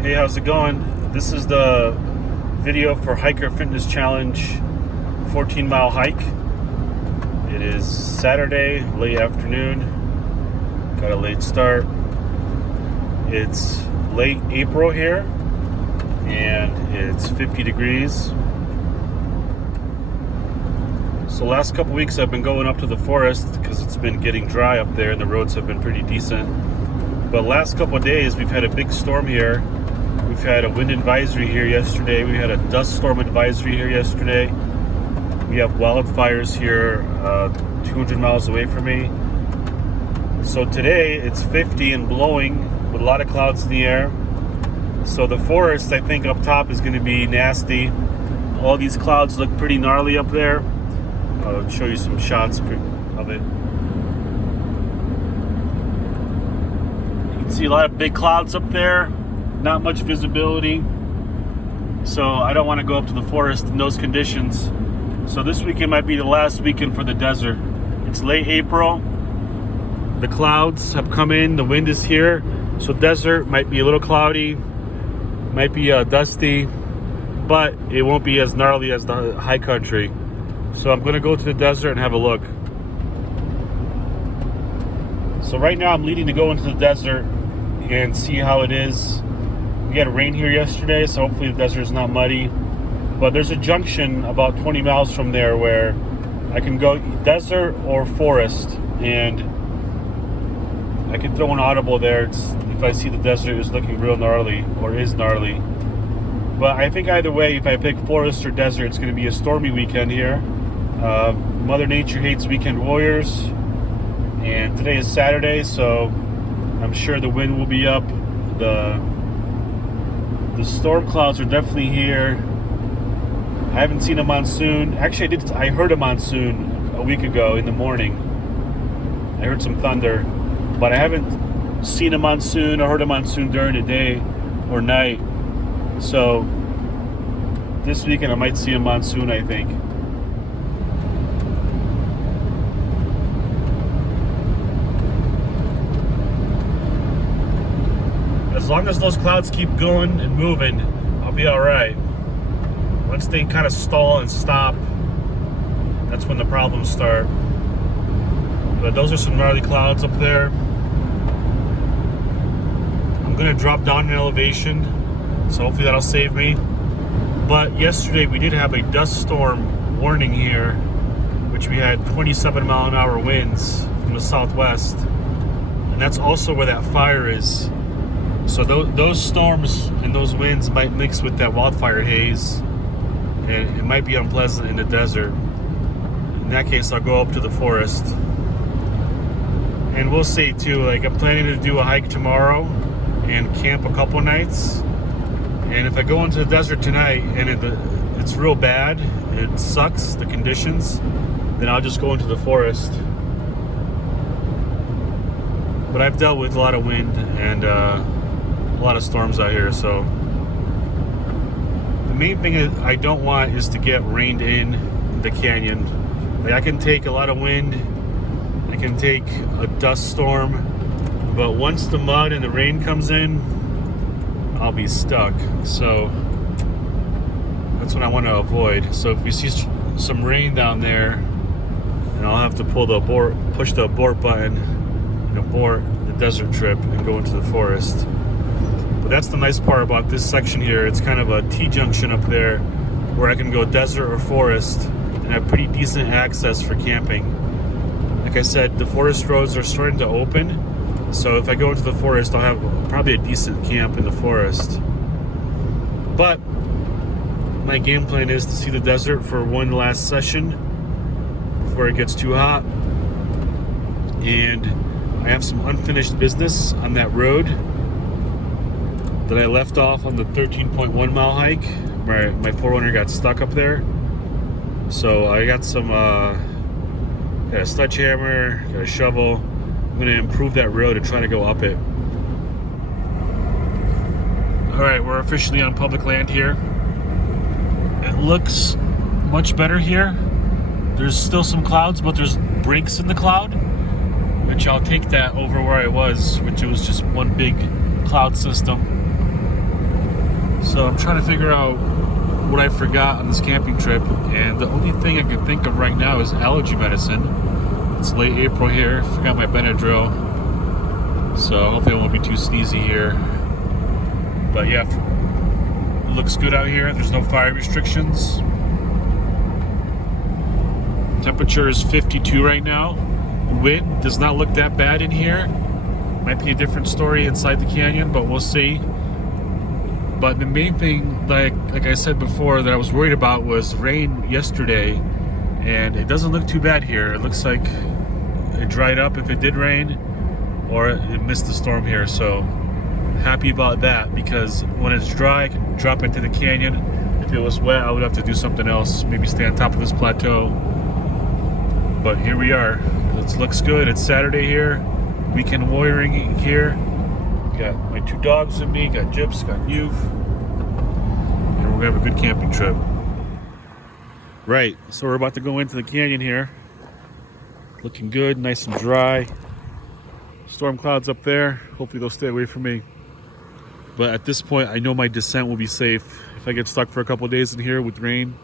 Hey, how's it going? This is the video for Hiker Fitness Challenge 14-mile hike. It is Saturday, late afternoon. Got a late start. It's late April here, and it's 50 degrees. So last couple weeks I've been going up to the forest because it's been getting dry up there and the roads have been pretty decent. But last couple of days we've had a big storm here. We've had a wind advisory here yesterday. We had a dust storm advisory here yesterday. We have wildfires here 200 miles away from me. So today it's 50 and blowing with a lot of clouds in the air. So the forest, I think, up top is going to be nasty. All these clouds look pretty gnarly up there. I'll show you some shots of it. You can see a lot of big clouds up there. Not much visibility, so I don't want to go up to the forest in those conditions. So this weekend might be the last weekend for the desert. It's late April, the clouds have come in, the wind is here, so desert might be a little cloudy, might be dusty, but it won't be as gnarly as the high country. So I'm going to go to the desert and have a look. So right now I'm leading to go into the desert and see how it is. We had rain here yesterday, so hopefully the desert is not muddy. But there's a junction about 20 miles from there where I can go desert or forest, and I can throw an audible there if I see the desert is looking real gnarly or is gnarly. But I think either way, if I pick forest or desert, it's going to be a stormy weekend here. Mother Nature hates weekend warriors, and today is Saturday, so I'm sure the wind will be up. The storm clouds are definitely here. I haven't seen a monsoon. Actually, I heard a monsoon a week ago in the morning. I heard some thunder, but I haven't seen a monsoon or heard a monsoon during the day or night. So this weekend I might see a monsoon, I think. As long as those clouds keep going and moving, I'll be all right. Once they kind of stall and stop, that's when the problems start. But those are some gnarly clouds up there. I'm gonna drop down in elevation, so hopefully that'll save me. But yesterday we did have a dust storm warning here, which we had 27-mile-an-hour winds from the southwest. And that's also where that fire is. So those storms and those winds might mix with that wildfire haze, and it might be unpleasant in the desert. In that case, I'll go up to the forest. And we'll see too, like I'm planning to do a hike tomorrow and camp a couple nights. And if I go into the desert tonight and it's real bad, it sucks, the conditions, then I'll just go into the forest. But I've dealt with a lot of wind and a lot of storms out here, so the main thing I don't want is to get rained in the canyon. Like I can take a lot of wind, I can take a dust storm, but once the mud and the rain comes in, I'll be stuck. So that's what I want to avoid. So if we see some rain down there, and I'll have to push the abort button and abort the desert trip and go into the forest. But that's the nice part about this section here. It's kind of a T-junction up there where I can go desert or forest and have pretty decent access for camping. Like I said, the forest roads are starting to open, so if I go into the forest, I'll have probably a decent camp in the forest. But my game plan is to see the desert for one last session before it gets too hot. And I have some unfinished business on that road that I left off on the 13.1 mile hike. My 4Runner got stuck up there. So I got got a sledgehammer, got a shovel. I'm gonna improve that road and try to go up it. All right, we're officially on public land here. It looks much better here. There's still some clouds, but there's breaks in the cloud, which I'll take that over where I was, which it was just one big cloud system. So I'm trying to figure out what I forgot on this camping trip, and the only thing I can think of right now is allergy medicine. It's late April here. Forgot my Benadryl, so hopefully I won't be too sneezy here. But yeah, it looks good out here. There's no fire restrictions. Temperature is 52 right now. Wind does not look that bad in here. Might be a different story inside the canyon, but we'll see. But the main thing, like I said before, that I was worried about was rain yesterday, and it doesn't look too bad here. It looks like it dried up if it did rain, or it missed the storm here. So happy about that, because when it's dry, I can drop into the canyon. If it was wet, I would have to do something else, maybe stay on top of this plateau. But here we are. It looks good. It's Saturday here. Weekend warrioring here. Got my 2 dogs with me, got Gyps, got you, and we're gonna have a good camping trip. Right, so we're about to go into the canyon here. Looking good, nice and dry. Storm clouds up there. Hopefully they'll stay away from me. But at this point, I know my descent will be safe. If I get stuck for a couple of days in here with rain,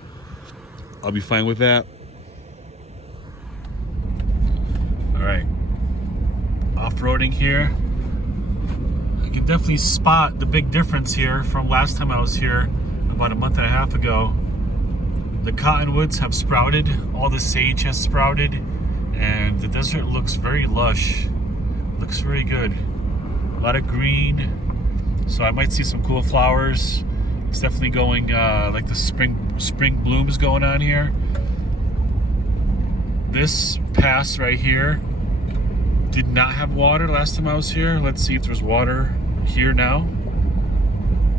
I'll be fine with that. All right, off-roading here. You can definitely spot the big difference here from last time I was here about a month and a half ago. The cottonwoods have sprouted, all the sage has sprouted, and the desert looks very lush. Looks very good. A lot of green, so I might see some cool flowers. It's definitely going like the spring blooms going on here. This pass right here did not have water last time I was here. Let's see if there's water here now.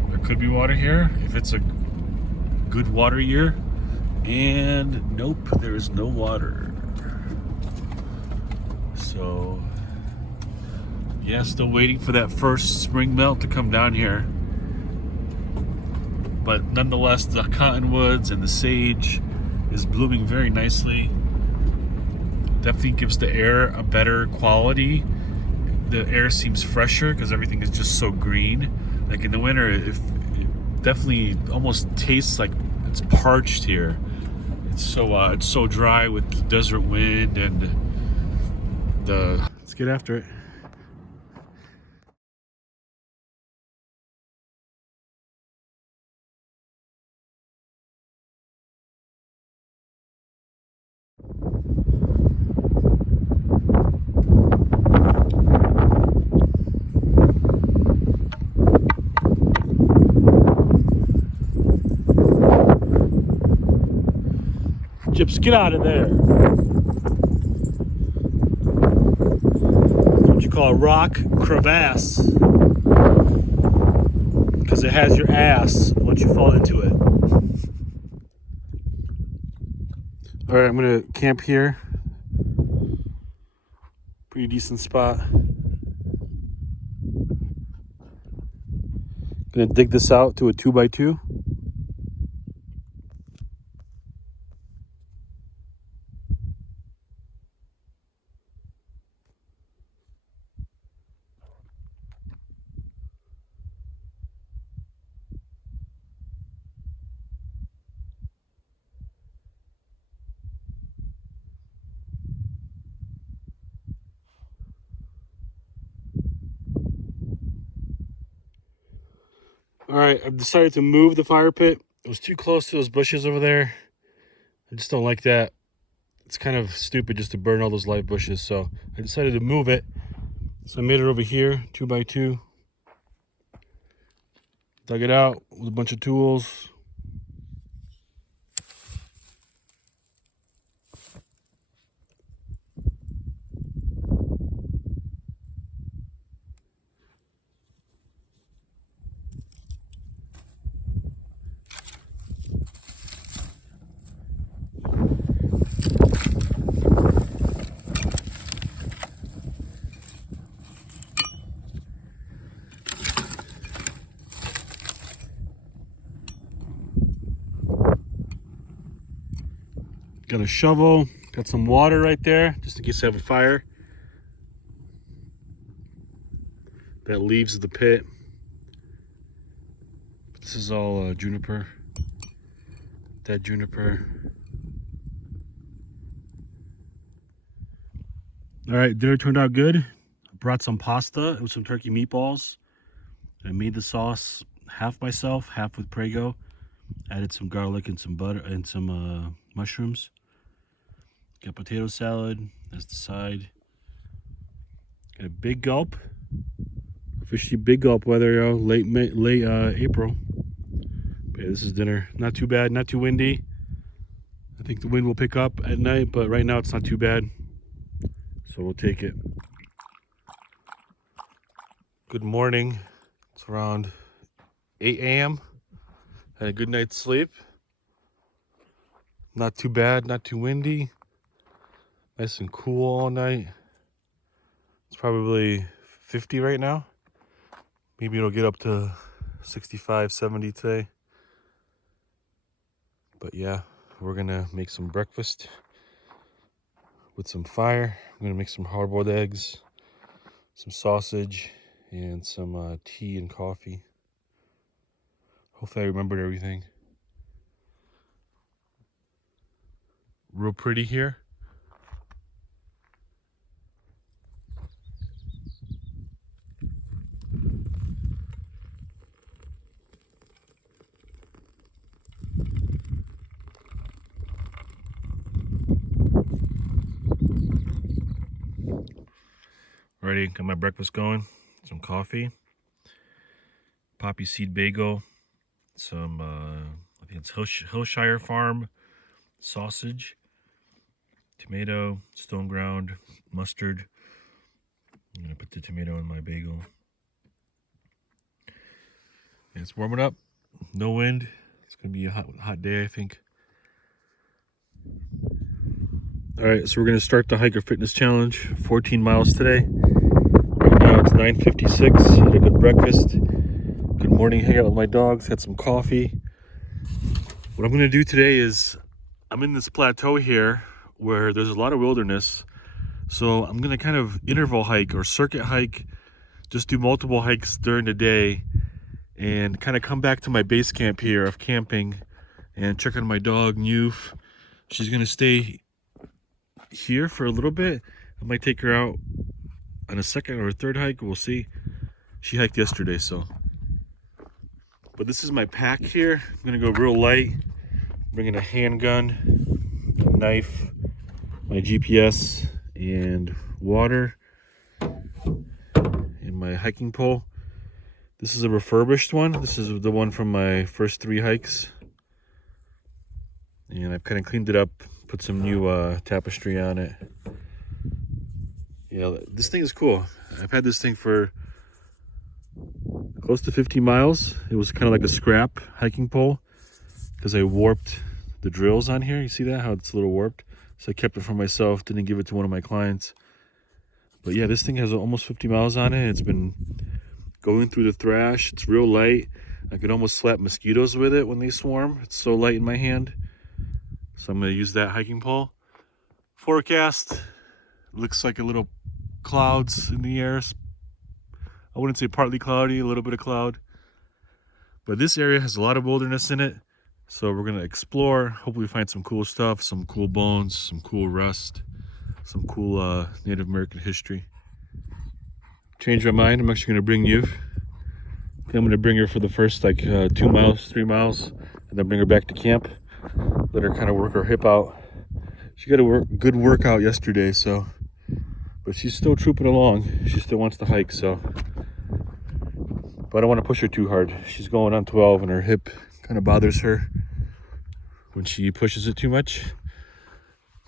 There could be water here if it's a good water year. And nope, there is no water. So yeah, still waiting for that first spring melt to come down here. But nonetheless, the cottonwoods and the sage is blooming very nicely. Definitely gives the air a better quality. The air seems fresher because everything is just so green. Like in the winter, it definitely almost tastes like it's parched here. It's so dry with the desert wind and the. Let's get after it. Gyps, get out of there. What you call a rock crevasse, because it has your ass once you fall into it. All right, I'm gonna camp here. Pretty decent spot. Gonna dig this out to a 2x2. All right, I've decided to move the fire pit. It was too close to those bushes over there. I just don't like that. It's kind of stupid just to burn all those live bushes, so I decided to move it. So I made it over here, 2x2. Dug it out with a bunch of tools. Got a shovel, got some water right there, just in case I have a fire. That leaves the pit. Put This is all juniper, dead juniper. All right, dinner turned out good. I brought some pasta with some turkey meatballs. I made the sauce half myself, half with Prego. Added some garlic and some butter and some mushrooms. Got potato salad as the side. Got a big gulp. Officially big gulp weather, late April. But yeah, this is dinner. Not too bad, not too windy. I think the wind will pick up at night, but right now it's not too bad. So we'll take it. Good morning. It's around 8 a.m. Had a good night's sleep. Not too bad, not too windy. Nice and cool all night. It's probably 50 right now. Maybe it'll get up to 65, 70 today. But yeah, we're gonna make some breakfast with some fire. I'm gonna make some hard-boiled eggs, some sausage, and some tea and coffee. Hopefully I remembered everything. Real pretty here. Ready, got my breakfast going. Some coffee, poppy seed bagel, some I think it's Hillshire Farm sausage, tomato, stone ground, mustard. I'm gonna put the tomato in my bagel. And it's warming up, no wind. It's gonna be a hot day, I think. All right, so we're gonna start the Hiker Fitness Challenge. 14 miles today. Right now it's 9:56. Had a good breakfast. Good morning, hang out with my dogs. Had some coffee. What I'm gonna do today is I'm in this plateau here where there's a lot of wilderness. So I'm gonna kind of interval hike or circuit hike, just do multiple hikes during the day and kind of come back to my base camp here of camping and check on my dog, Newf. She's gonna stay here for a little bit. I might take her out on a second or a third hike, we'll see. She hiked yesterday, so. But this is my pack here. I'm gonna go real light. Bringing a handgun, a knife, my GPS, and water, and my hiking pole. This is a refurbished one. This is the one from my first 3 hikes. And I've kind of cleaned it up, put some new tapestry on it. Yeah, this thing is cool. I've had this thing for close to 50 miles. It was kind of like a scrap hiking pole because I warped the drills on here. You see that? How it's a little warped. So I kept it for myself, didn't give it to one of my clients. But yeah, this thing has almost 50 miles on it. It's been going through the thrash. It's real light. I could almost slap mosquitoes with it when they swarm. It's so light in my hand. So I'm going to use that hiking pole. Forecast. Looks like a little clouds in the air. I wouldn't say partly cloudy, a little bit of cloud. But this area has a lot of wilderness in it. So we're going to explore, hopefully find some cool stuff, some cool bones, some cool rust, some cool Native American history. Change my mind, I'm actually going to bring you. I'm going to bring her for the first like 2 miles, 3 miles, and then bring her back to camp. Let her kind of work her hip out. She got a good workout yesterday, so, but she's still trooping along. She still wants to hike, so. But I don't want to push her too hard. She's going on 12 and her hip kind of bothers her when she pushes it too much.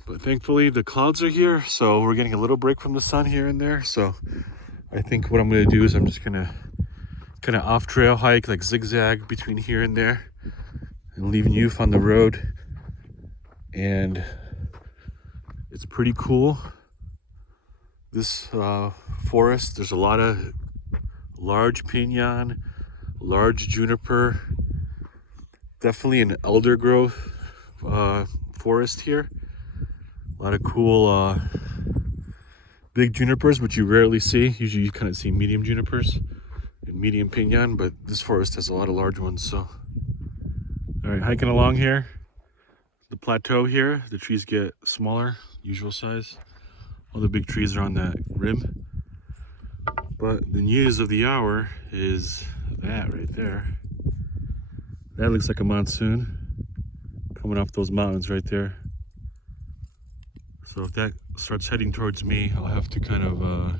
But thankfully the clouds are here, so we're getting a little break from the sun here and there. So I think what I'm going to do is I'm just going to kind of off trail hike, like zigzag between here and there, and leaving you on the road. And it's pretty cool. This forest, there's a lot of large pinon, large juniper, definitely an elder growth forest here. A lot of cool big junipers, which you rarely see. Usually you kind of see medium junipers and medium pinon, but this forest has a lot of large ones. So, all right, hiking along here, the plateau here, the trees get smaller, usual size. All the big trees are on that rim. But the news of the hour is that right there. That looks like a monsoon coming off those mountains right there. So if that starts heading towards me, I'll have to kind of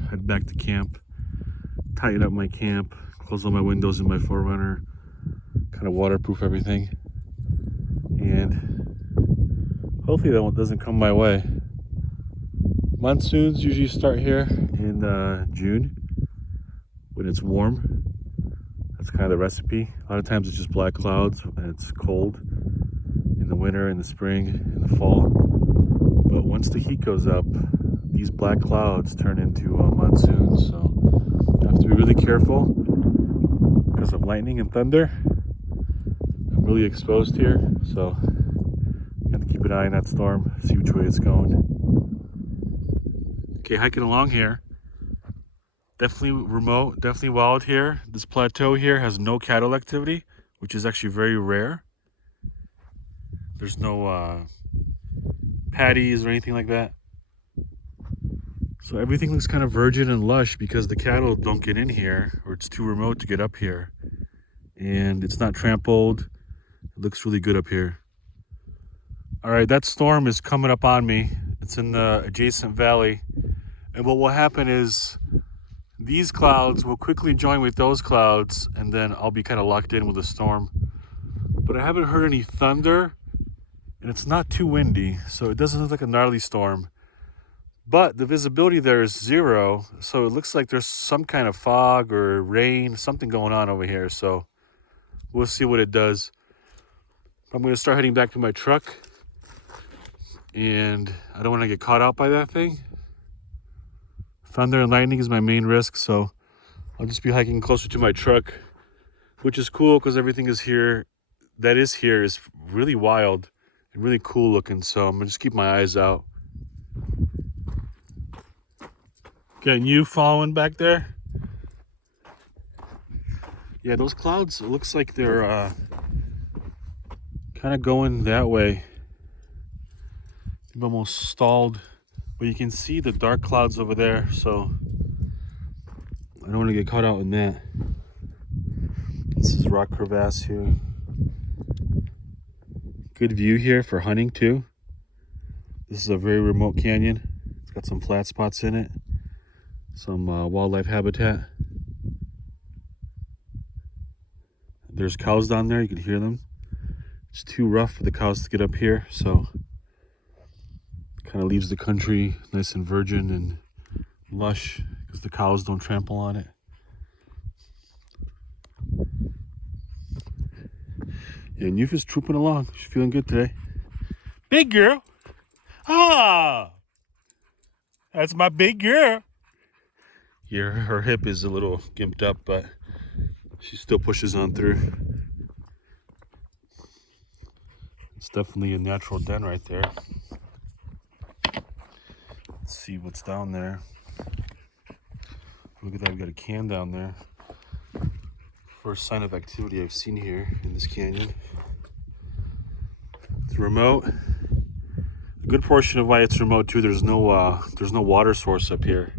head back to camp, tighten up my camp, close all my windows in my 4Runner, kind of waterproof everything. And hopefully that one doesn't come my way. Monsoons usually start here in June when it's warm. That's kind of the recipe. A lot of times it's just black clouds and it's cold in the winter, in the spring, in the fall. But once the heat goes up, these black clouds turn into monsoons. So you have to be really careful because of lightning and thunder. I'm really exposed here, so you have to keep an eye on that storm, see which way it's going. Okay, hiking along here. Definitely remote, definitely wild here. This plateau here has no cattle activity, which is actually very rare. There's no paddies or anything like that. So everything looks kind of virgin and lush because the cattle don't get in here, or it's too remote to get up here. And it's not trampled. It looks really good up here. All right, that storm is coming up on me. It's in the adjacent valley. And what will happen is these clouds will quickly join with those clouds, and then I'll be kind of locked in with the storm. But I haven't heard any thunder, and it's not too windy, so it doesn't look like a gnarly storm. But the visibility there is 0, so it looks like there's some kind of fog or rain, something going on over here. So we'll see what it does. I'm going to start heading back to my truck, and I don't want to get caught out by that thing. Thunder and lightning is my main risk, so I'll just be hiking closer to my truck, which is cool because everything is here. That is here is really wild and really cool looking, so I'm gonna just keep my eyes out. Getting you following back there? Yeah, those clouds, it looks like they're kind of going that way. They've almost stalled. But you can see the dark clouds over there, so I don't want to get caught out in that. This is rock crevasse here. Good view here for hunting too. This is a very remote canyon. It's got some flat spots in it, some wildlife habitat. There's cows down there, you can hear them. It's too rough for the cows to get up here, so kind of leaves the country nice and virgin and lush because the cows don't trample on it. Yeah, Newf trooping along. She's feeling good today. Big girl. Ah, that's my big girl. Yeah, her hip is a little gimped up, but she still pushes on through. It's definitely a natural den right there. Let's see what's down there. Look at that, we got a can down there. First sign of activity I've seen here in this canyon. It's remote. A good portion of why it's remote too, there's no water source up here.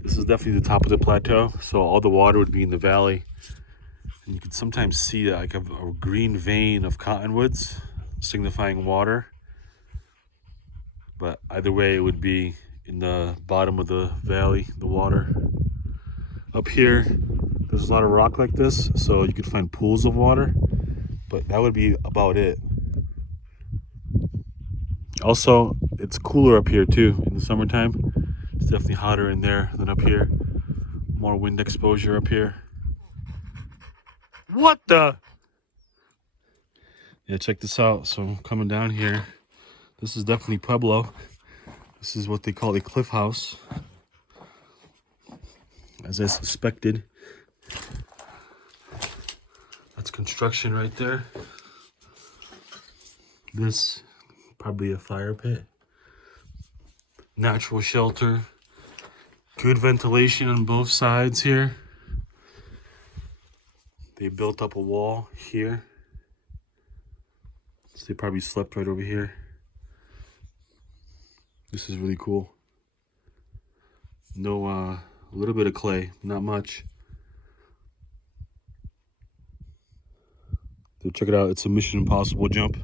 This is definitely the top of the plateau, so all the water would be in the valley. And you can sometimes see like a green vein of cottonwoods signifying water. But either way, it would be in the bottom of the valley, the water. Up here, there's a lot of rock like this, so you could find pools of water, but that would be about it. Also, it's cooler up here too in the summertime. It's definitely hotter in there than up here. More wind exposure up here. What the? Yeah, check this out. So I'm coming down here. This is definitely Pueblo. This is what they call a cliff house, as I suspected. That's construction right there. This, probably a fire pit. Natural shelter. Good ventilation on both sides here. They built up a wall here. So they probably slept right over here. This is really cool. No, a little bit of clay, not much. So check it out, it's a Mission Impossible jump.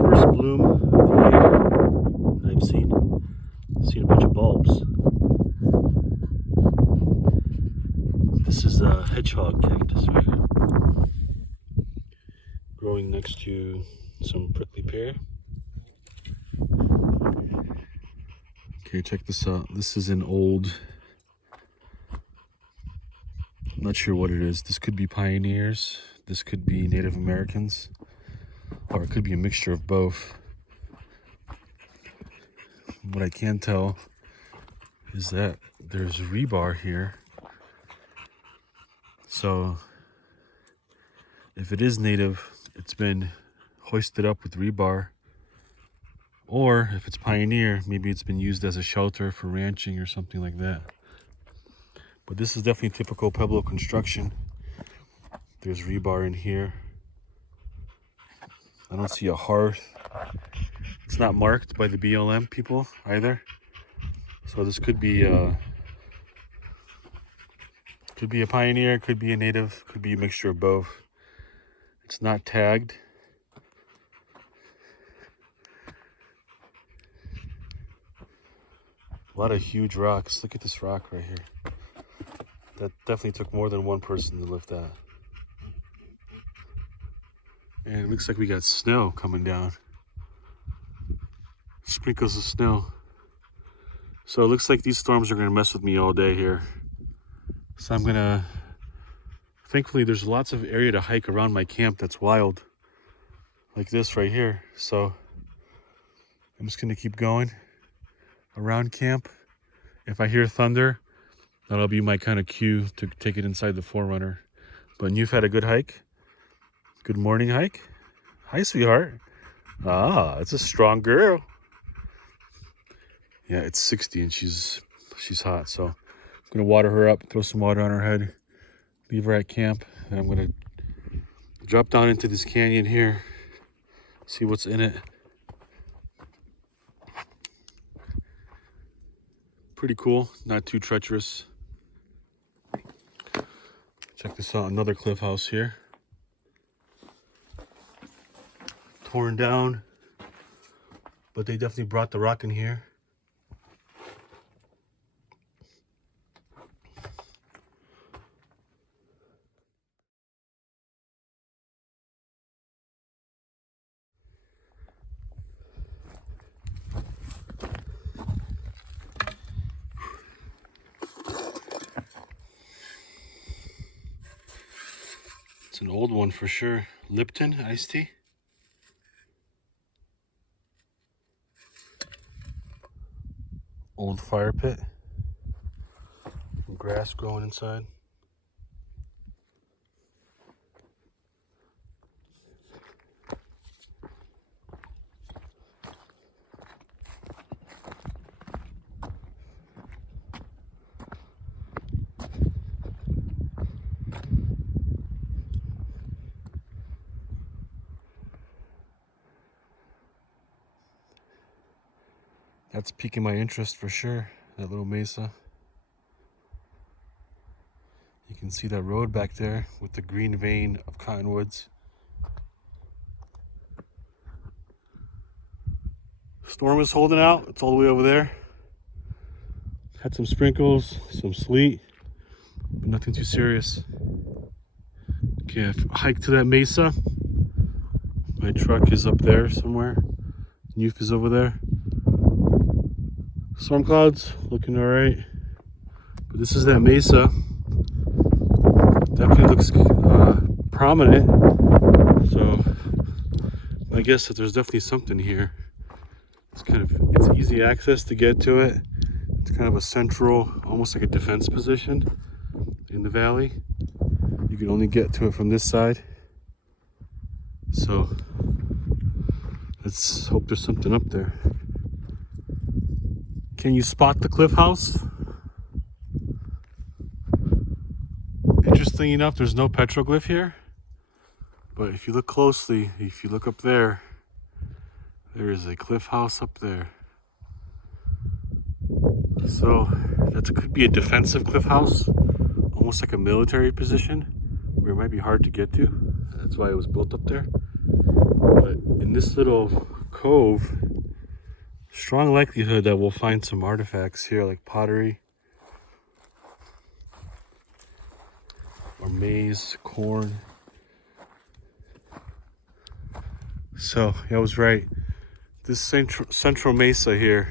First bloom of the year I've seen. Seen a bunch of bulbs. This is a hedgehog cactus right here. Growing next to some prickly pear. Okay, check this out. This is an old, I'm not sure what it is. This could be pioneers. This could be Native Americans. Or it could be a mixture of both. What I can tell is that there's rebar here. So if it is native, it's been hoisted up with rebar. Or if it's pioneer, maybe it's been used as a shelter for ranching or something like that. But this is definitely typical Pueblo construction. There's rebar in here. I don't see a hearth. It's not marked by the BLM people either. So this could be a pioneer, could be a native, could be a mixture of both. It's not tagged. A lot of huge rocks. Look at this rock right here. That definitely took more than one person to lift that. And it looks like we got snow coming down. Sprinkles of snow. So it looks like these storms are gonna mess with me all day here. So I'm gonna, thankfully there's lots of area to hike around my camp that's wild. Like this right here. So I'm just gonna keep going around camp. If I hear thunder, that'll be my kind of cue to take it inside the 4Runner. But you've had a good hike? Good morning hike? Hi, sweetheart. Ah, it's a strong girl. Yeah, it's 60 and she's hot. So I'm gonna water her up, throw some water on her head, leave her at camp, and I'm gonna drop down into this canyon here, see what's in it. Pretty cool, not too treacherous. Check this out, another cliff house here. Torn down, but they definitely brought the rock in here. It's an old one for sure. Lipton iced tea. Old fire pit. Grass growing inside. That's piquing my interest for sure, that little mesa. You can see that road back there with the green vein of cottonwoods. Storm is holding out, it's all the way over there. Had some sprinkles, some sleet, but nothing too serious. Okay, I've hiked to that mesa. My truck is up there somewhere. Youth is over there. Storm clouds looking all right, but this is that mesa. Definitely looks prominent, so I guess that there's definitely something here. It's easy access to get to it. It's kind of a central, almost like a defense position in the valley. You can only get to it from this side, so let's hope there's something up there. Can you spot the cliff house? Interestingly enough, there's no petroglyph here. But if you look closely, if you look up there, there is a cliff house up there. So that could be a defensive cliff house, almost like a military position where it might be hard to get to. That's why it was built up there. But in this little cove, strong likelihood that we'll find some artifacts here, like pottery or maize, corn. So yeah, I was right. This central mesa here,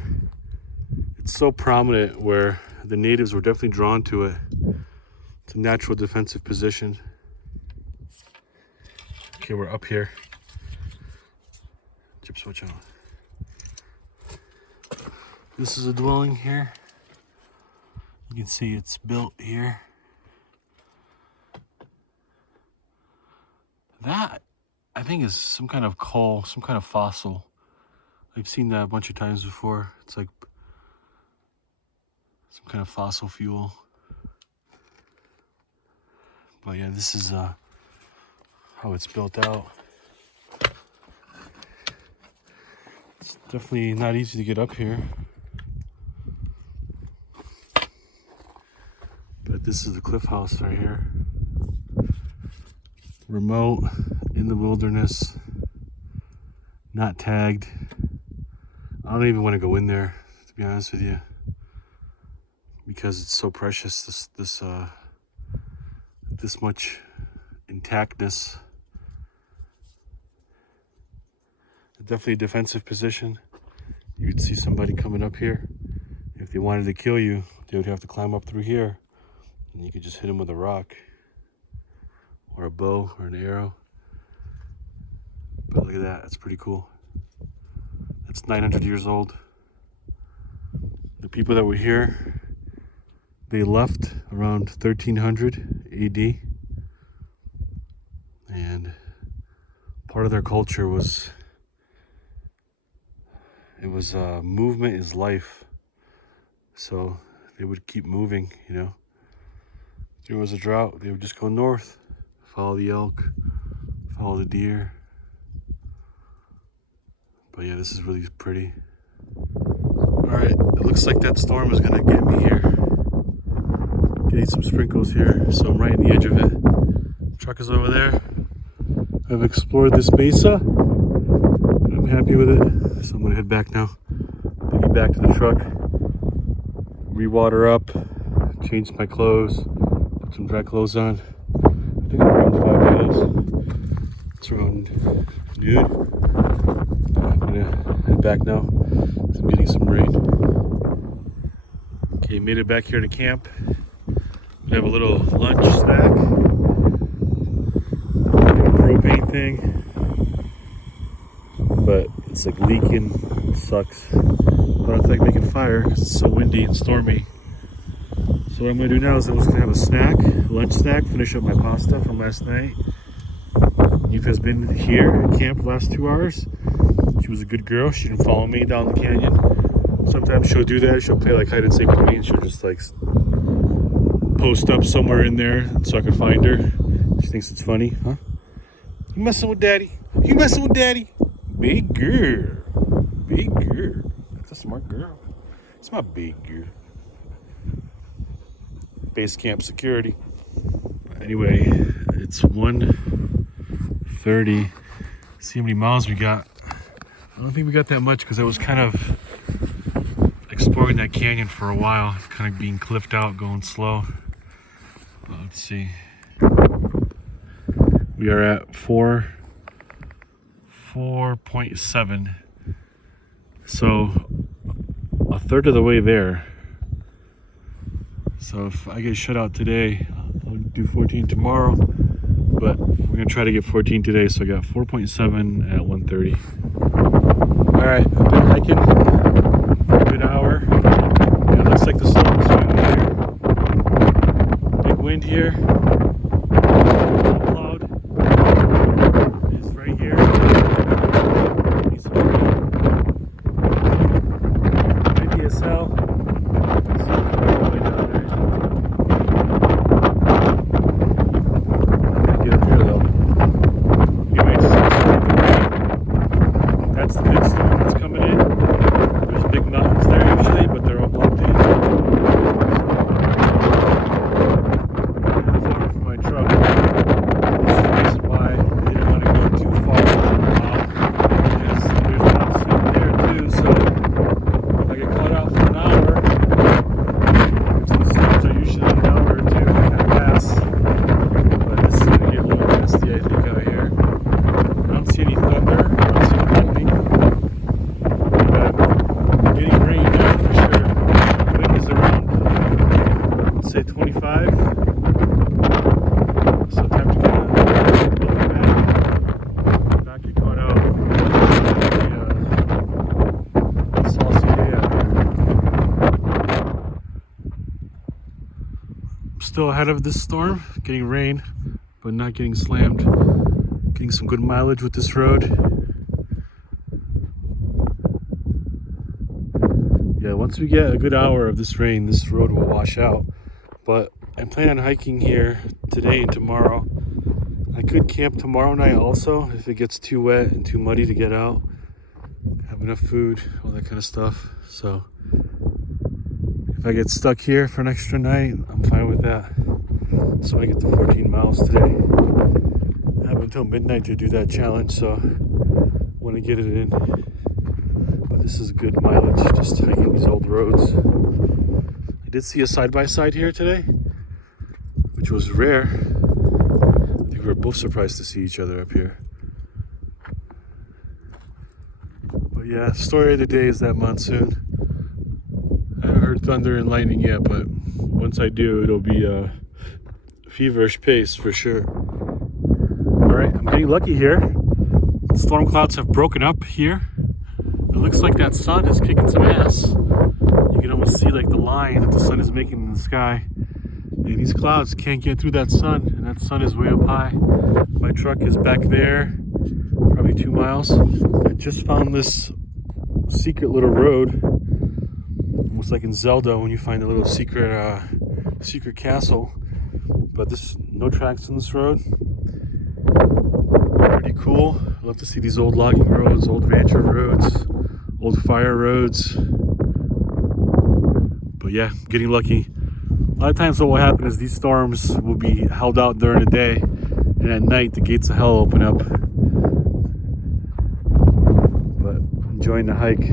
it's so prominent where the natives were definitely drawn to it. It's a natural defensive position. Okay, we're up here. Chip switch on. This is a dwelling here. You can see it's built here. That, I think, is some kind of coal, some kind of fossil. I've seen that a bunch of times before. It's like some kind of fossil fuel. But yeah, this is how it's built out. It's definitely not easy to get up here. But this is the cliff house right here. Remote, in the wilderness, not tagged. I don't even want to go in there, to be honest with you, because it's so precious. This much intactness. Definitely a defensive position. You would see somebody coming up here. If they wanted to kill you, they would have to climb up through here, and you could just hit them with a rock or a bow or an arrow. But look at that, that's pretty cool. That's 900 years old. The people that were here, they left around 1300 AD. And part of their culture was, movement is life. So they would keep moving, you know. If there was a drought, they would just go north, follow the elk, follow the deer. But yeah, this is really pretty. All right, it looks like that storm is gonna get me here. Getting some sprinkles here, so I'm right in the edge of it. Truck is over there. I've explored this mesa. I'm happy with it. So I'm gonna head back now. Piggy back to the truck. Re-water up. Change my clothes. Put some dry clothes on. I think I'm around 5 minutes. It's around noon. I'm gonna head back now. I'm getting some rain. Okay, made it back here to camp. We have a little lunch snack. Propane thing. But it's like leaking. It sucks. But I don't feel like making fire because it's so windy and stormy. So what I'm gonna do now is I'm just gonna have a snack, lunch snack, finish up my pasta from last night. Eve has been here at camp the last 2 hours. She was a good girl. She didn't follow me down the canyon. Sometimes she'll do that. She'll play like hide and seek with me, and she'll just like post up somewhere in there so I can find her. She thinks it's funny, huh? You messing with daddy? You messing with daddy? Big girl. Big girl. That's a smart girl. It's my big girl. Base camp security. Anyway, it's 1:30. See how many miles we got. I don't think we got that much because I was kind of exploring that canyon for a while, kind of being cliffed out, going slow. Let's see. We are at 4.7. So a third of the way there. So if I get shut out today, I'll do 14 tomorrow. But we're gonna try to get 14 today. So I got 4.7 at 1:30. All right, I've been hiking for a good hour. Yeah, it looks like the sun is finally here. Big wind here. Cloud is right here. Windy as hell. still ahead of this storm, getting rain, but not getting slammed. Getting some good mileage with this road. Yeah, once we get a good hour of this rain, this road will wash out. But I plan on hiking here today and tomorrow. I could camp tomorrow night also if it gets too wet and too muddy to get out. Have enough food, all that kind of stuff. So if I get stuck here for an extra night, I'm fine with that. So I get the 14 miles today. I have until midnight to do that challenge, so I want to get it in. But this is good mileage, just hiking these old roads. I did see a side-by-side here today, which was rare. I think we were both surprised to see each other up here. But yeah, story of the day is that monsoon. I haven't heard thunder and lightning yet, but once I do, it'll be a feverish pace for sure. All right, I'm getting lucky here. The storm clouds have broken up here. It looks like that sun is kicking some ass. You can almost see like the line that the sun is making in the sky. And these clouds can't get through that sun, and that sun is way up high. My truck is back there, probably 2 miles. I just found this secret little road, almost like in Zelda when you find a little secret castle. But there's no tracks on this road. Pretty cool. I love to see these old logging roads, old rancher roads, old fire roads. But yeah, getting lucky. A lot of times what will happen is these storms will be held out during the day, and at night the gates of hell open up. But enjoying the hike,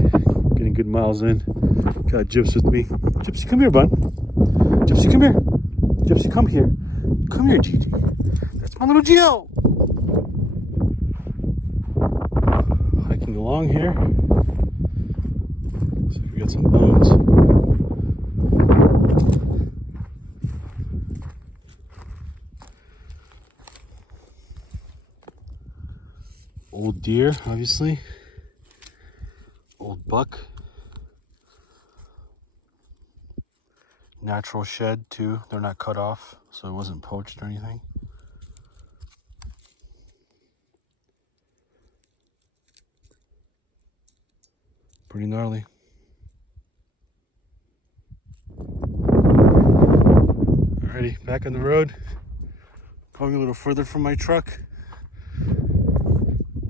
getting good miles in. Got Gyps with me. Gypsy, come here, bud. Gypsy, come here. Gypsy, come here. Come here, Gigi. That's my little Gio. Hiking along here. See if we got some bones. Old deer, obviously. Old buck. Natural shed too. They're not cut off, so it wasn't poached or anything. Pretty gnarly. Alrighty, back on the road. Going a little further from my truck.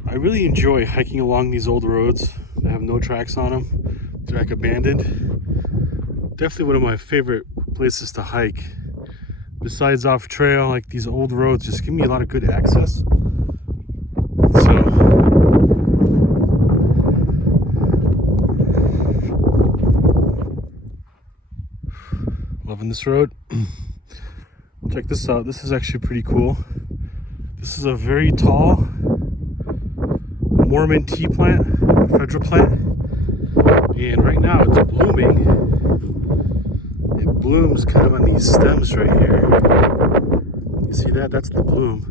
I really enjoy hiking along these old roads that have no tracks on them. They're like abandoned. Definitely one of my favorite places to hike. Besides off trail, like these old roads just give me a lot of good access. So loving this road. Check this out. This is actually pretty cool. This is a very tall Mormon tea plant, Ephedra plant, and right now it's blooming. It blooms kind of on these stems right here. You see that? That's the bloom.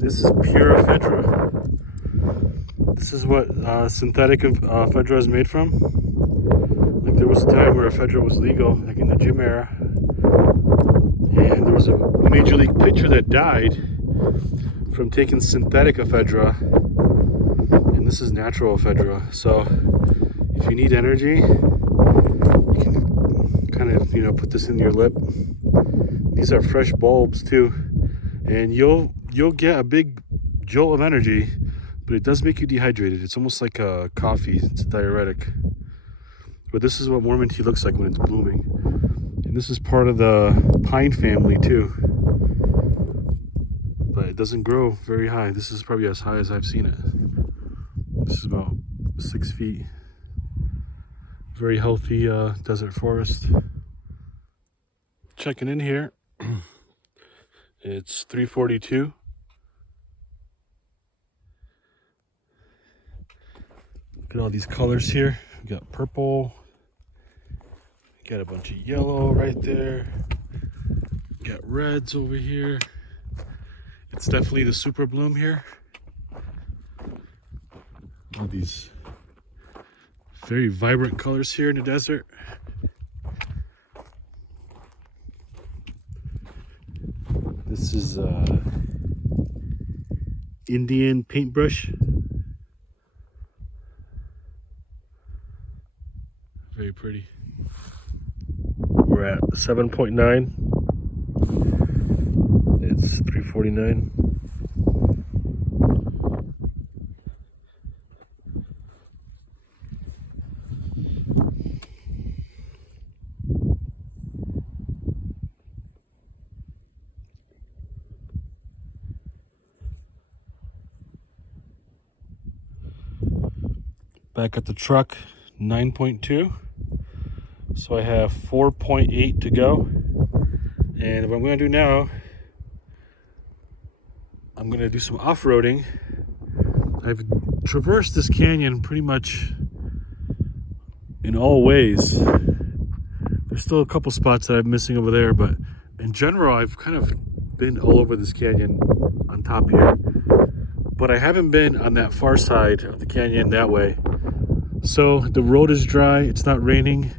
This is pure Ephedra. This is what synthetic Ephedra is made from. Like there was a time where Ephedra was legal, like in the gym era, and there was a major league pitcher that died from taking synthetic Ephedra. This is natural Ephedra, so if you need energy, you can kind of, put this in your lip. These are fresh bulbs too, and you'll get a big jolt of energy, but it does make you dehydrated. It's almost like a coffee. It's a diuretic. But this is what Mormon tea looks like when it's blooming, and this is part of the pine family too. But it doesn't grow very high. This is probably as high as I've seen it. This is about 6 feet. Very healthy desert forest. Checking in here. It's 3:42. Look at all these colors here. We got purple. We got a bunch of yellow right there. We got reds over here. It's definitely the super bloom here. All these very vibrant colors here in the desert. This is Indian paintbrush. Very pretty. We're at 7.9. It's 349. Back at the truck, 9.2. So I have 4.8 to go. And what I'm going to do now, I'm going to do some off-roading. I've traversed this canyon pretty much in all ways. There's still a couple spots that I'm missing over there, but in general, I've kind of been all over this canyon on top here. But I haven't been on that far side of the canyon that way. So the road is dry, it's not raining.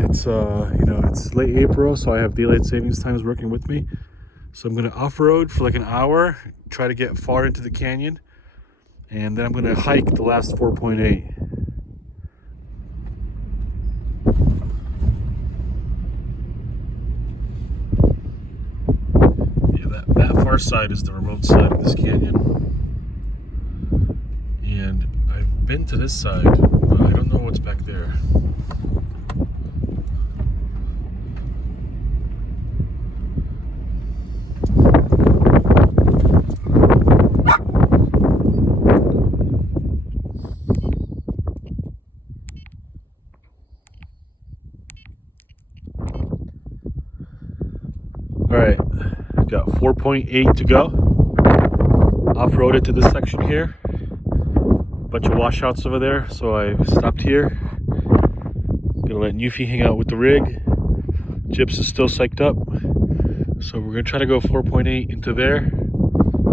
It's it's late April, so I have daylight savings times working with me. So I'm gonna off-road for like an hour, try to get far into the canyon, and then I'm gonna hike the last 4.8. Yeah, that far side is the remote side of this canyon. And I've been to this side, but I don't know what's back there. All right, got 4.8 to go. Off-roaded to this section here. Bunch of washouts over there, so I stopped here. Gonna let Newfie hang out with the rig. Gyps is still psyched up, so we're gonna try to go 4.8 into there,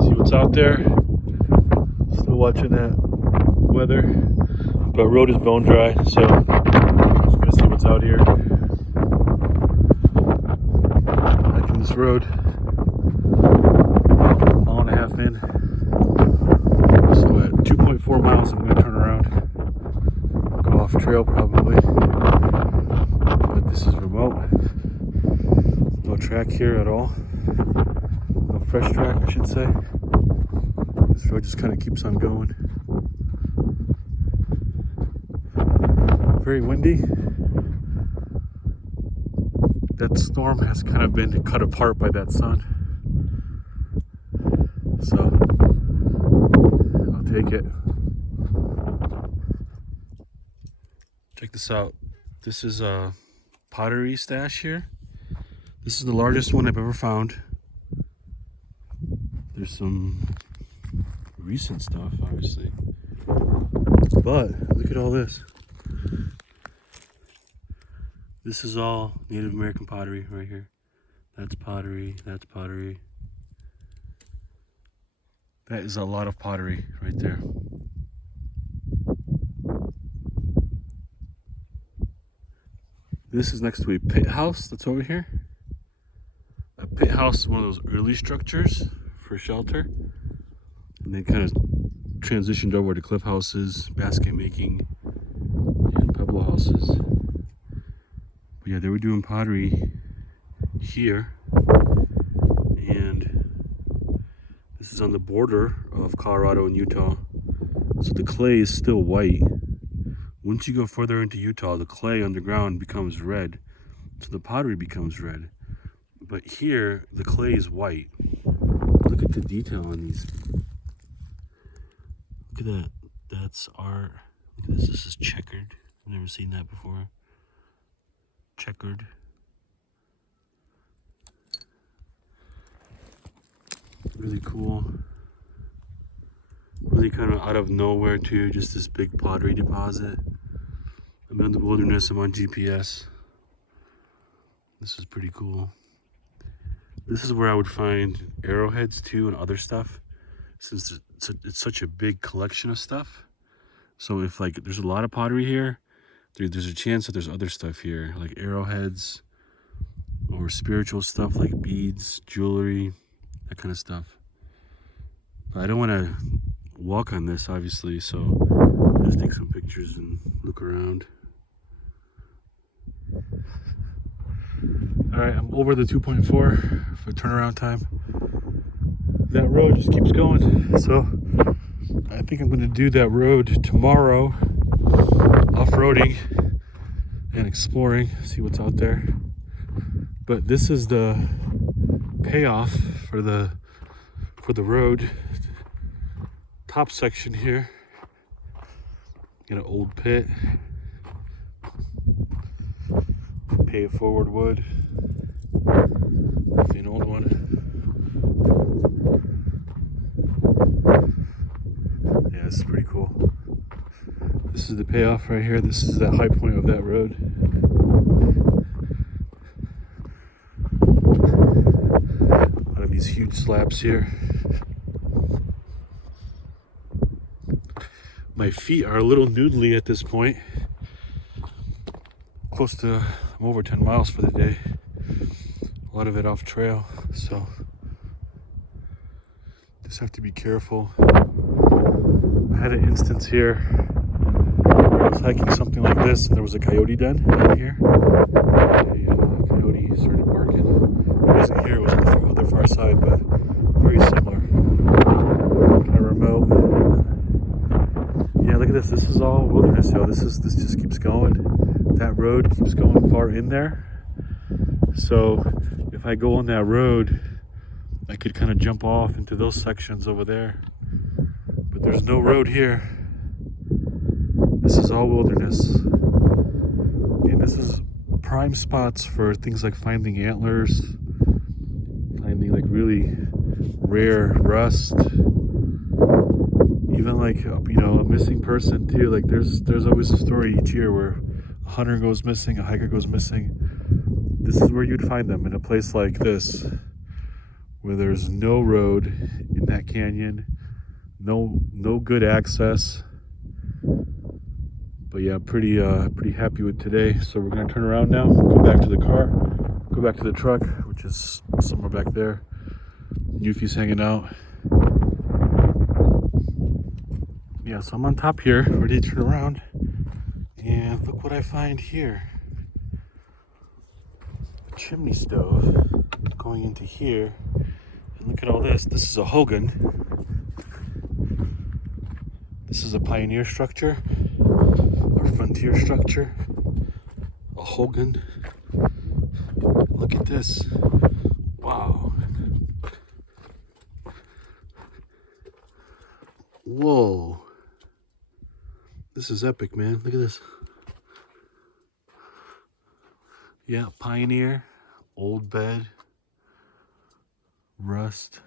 see what's out there. Still watching that weather, but road is bone dry, so just gonna see what's out here. Hiking this road, about a mile and a half in. So at 2.4 miles, I'm going to turn around, go off trail probably, but this is remote, no track here at all, no fresh track I should say. This road just kind of keeps on going. Very windy. That storm has kind of been cut apart by that sun, so I'll take it. Check this out. This is a pottery stash here. This is the largest one I've ever found. There's some recent stuff, obviously, but look at all this. This is all Native American pottery right here. That's pottery, that's pottery. That is a lot of pottery right there. This is next to a pit house that's over here. A pit house is one of those early structures for shelter. And they kind of transitioned over to cliff houses, basket making, and pebble houses. But yeah, they were doing pottery here. And this is on the border of Colorado and Utah. So the clay is still white. Once you go further into Utah, the clay underground becomes red. So the pottery becomes red. But here, the clay is white. Look at the detail on these. Look at that. That's art. Look at this. This is checkered. I've never seen that before. Checkered. Really cool. Really kind of out of nowhere too, just this big pottery deposit. I'm in the wilderness, I'm on GPS. This is pretty cool. This is where I would find arrowheads too and other stuff, since it's such a big collection of stuff. So if like there's a lot of pottery here, there's a chance that there's other stuff here, like arrowheads or spiritual stuff like beads, jewelry, that kind of stuff. But I don't want to walk on this, obviously, so I'll just take some pictures and look around. All right, I'm over the 2.4 for turnaround time. That road just keeps going, so I think I'm going to do that road tomorrow, off-roading and exploring, see what's out there. But this is the payoff for the road. Top section here. Got an old pit. Pay it forward wood. Definitely an old one. Yeah, this is pretty cool. This is the payoff right here. This is the high point of that road. A lot of these huge slabs here. My feet are a little noodly at this point. Close to, I'm over 10 miles for the day. A lot of it off trail, so just have to be careful. I had an instance here where I was hiking something like this and there was a coyote den down here. A coyote started barking. It wasn't here, it was on the other far side, but very similar. Kind of remote. Yeah, look at this. This is all wilderness, yo. This just keeps going. That road keeps going far in there. So if I go on that road, I could kind of jump off into those sections over there. But there's no road here. This is all wilderness. And this is prime spots for things like finding antlers, finding like really rare rust, even like, you know, a missing person too. Like there's always a story each year where a hunter goes missing, a hiker goes missing. This is where you'd find them, in a place like this, where there's no road in that canyon, no good access. But yeah, pretty happy with today. So we're gonna turn around now, go back to the car, go back to the truck, which is somewhere back there. Yufi's hanging out. Yeah, so I'm on top here, ready to turn around. And look what I find here. A chimney stove going into here. And look at all this. This is a Hogan. This is a pioneer structure, or frontier structure. A Hogan. Look at this. Wow. Whoa. This is epic, man. Look at this. Yeah, pioneer, old bed, rust.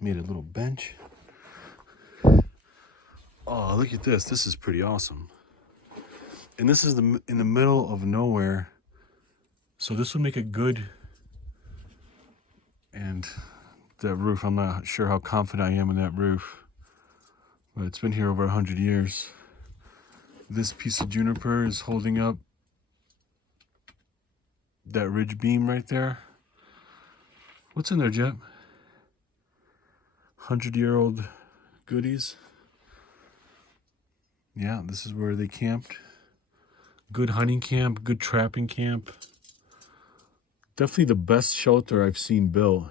Made a little bench. Oh, look at this. This is pretty awesome. And this is in the middle of nowhere. So this would make a good, and that roof, I'm not sure how confident I am in that roof, but it's been here over 100 years. This piece of juniper is holding up that ridge beam right there. What's in there, Jet? 100-year-old goodies. Yeah, this is where they camped. Good hunting camp, good trapping camp. Definitely the best shelter I've seen built.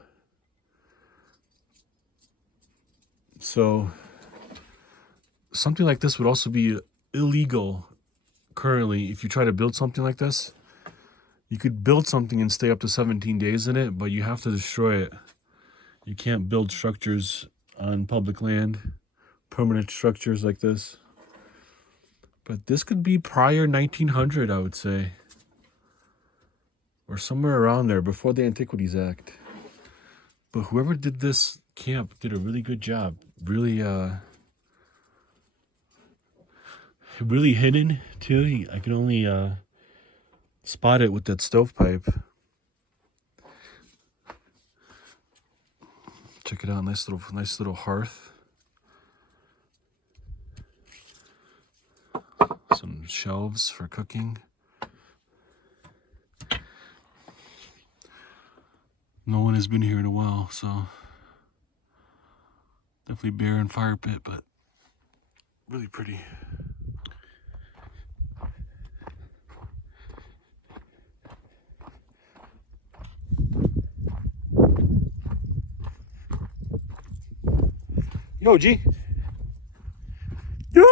So something like this would also be illegal currently. If you try to build something like this, you could build something and stay up to 17 days in it, but you have to destroy it. You can't build structures on public land, permanent structures like this. But this could be prior 1900, I would say, or somewhere around there, before the Antiquities Act. But whoever did this camp did a really good job. Really hidden too. I can only spot it with that stovepipe. Check it out, nice little hearth. Some shelves for cooking. No one has been here in a while, so definitely bear and fire pit, but really pretty. Yo, G. Yo!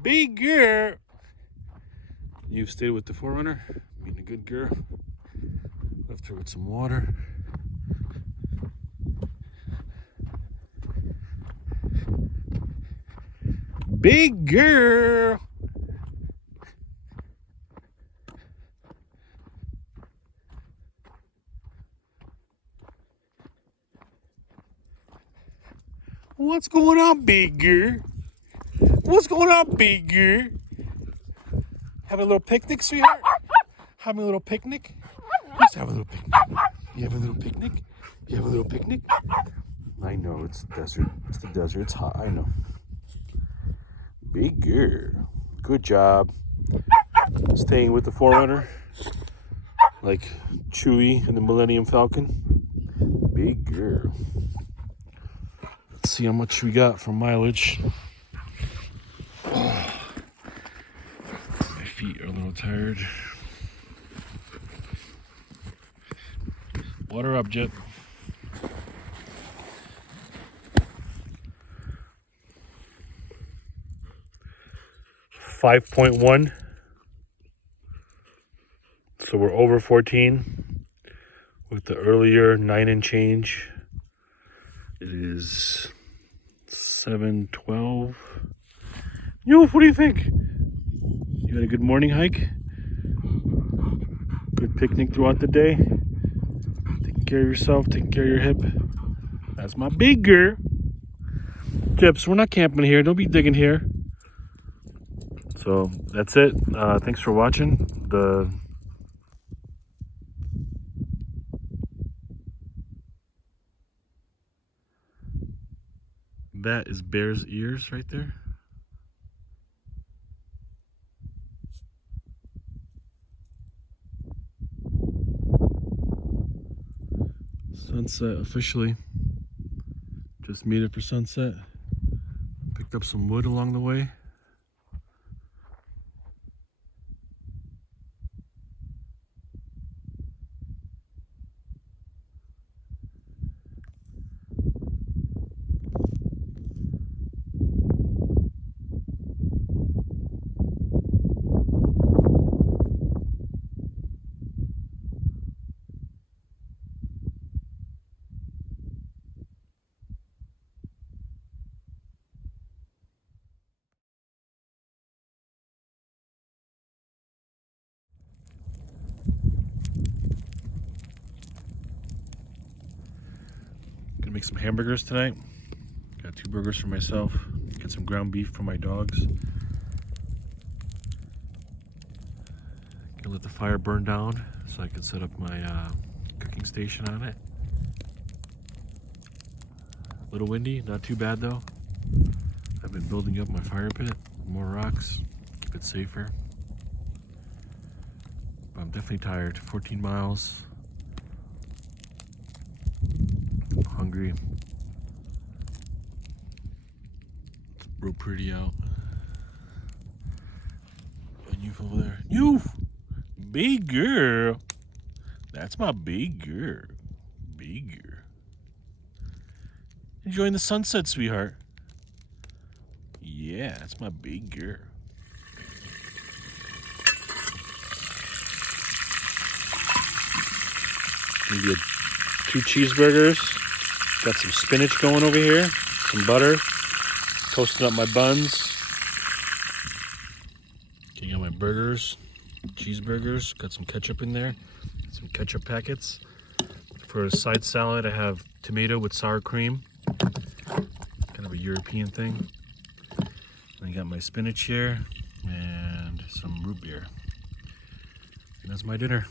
Big girl! You've stayed with the 4Runner, being a good girl. Left her with some water. Big girl! What's going on, big girl? What's going on, big girl? Having a little picnic, sweetheart? Having a little picnic? Let's have a little picnic. You have a little picnic? You have a little picnic? I know, it's the desert. It's the desert. It's hot, I know. Big girl. Good job. Staying with the 4Runner. Like Chewie and the Millennium Falcon. Big girl. Let's see how much we got from mileage. My feet are a little tired. Water up, Jet. $5.1. So we're over 14 with the earlier 9 and change. It is 7:12. Yo, what do you think? You had a good morning hike? Good picnic throughout the day? Taking care of yourself, taking care of your hip. That's my big girl. Chips, we're not camping here. Don't be digging here. So that's it. Thanks for watching. That is Bear's ears right there. Sunset officially. Just made it for sunset. Picked up some wood along the way. Gonna make some hamburgers tonight. Got 2 burgers for myself. Get some ground beef for my dogs. Gonna let the fire burn down so I can set up my cooking station on it. A little windy, not too bad though. I've been building up my fire pit, more rocks, keep it safer. But I'm definitely tired. 14 miles. I'm hungry. It's real pretty out. And you over there. You big girl. That's my big girl. Big girl. Enjoying the sunset, sweetheart. Yeah, that's my big girl. Maybe 2 cheeseburgers. Got some spinach going over here. Some butter. Toasting up my buns. Getting out my burgers. Cheeseburgers. Got some ketchup in there. Some ketchup packets. For a side salad, I have tomato with sour cream. Kind of a European thing. And I got my spinach here and some root beer. And that's my dinner.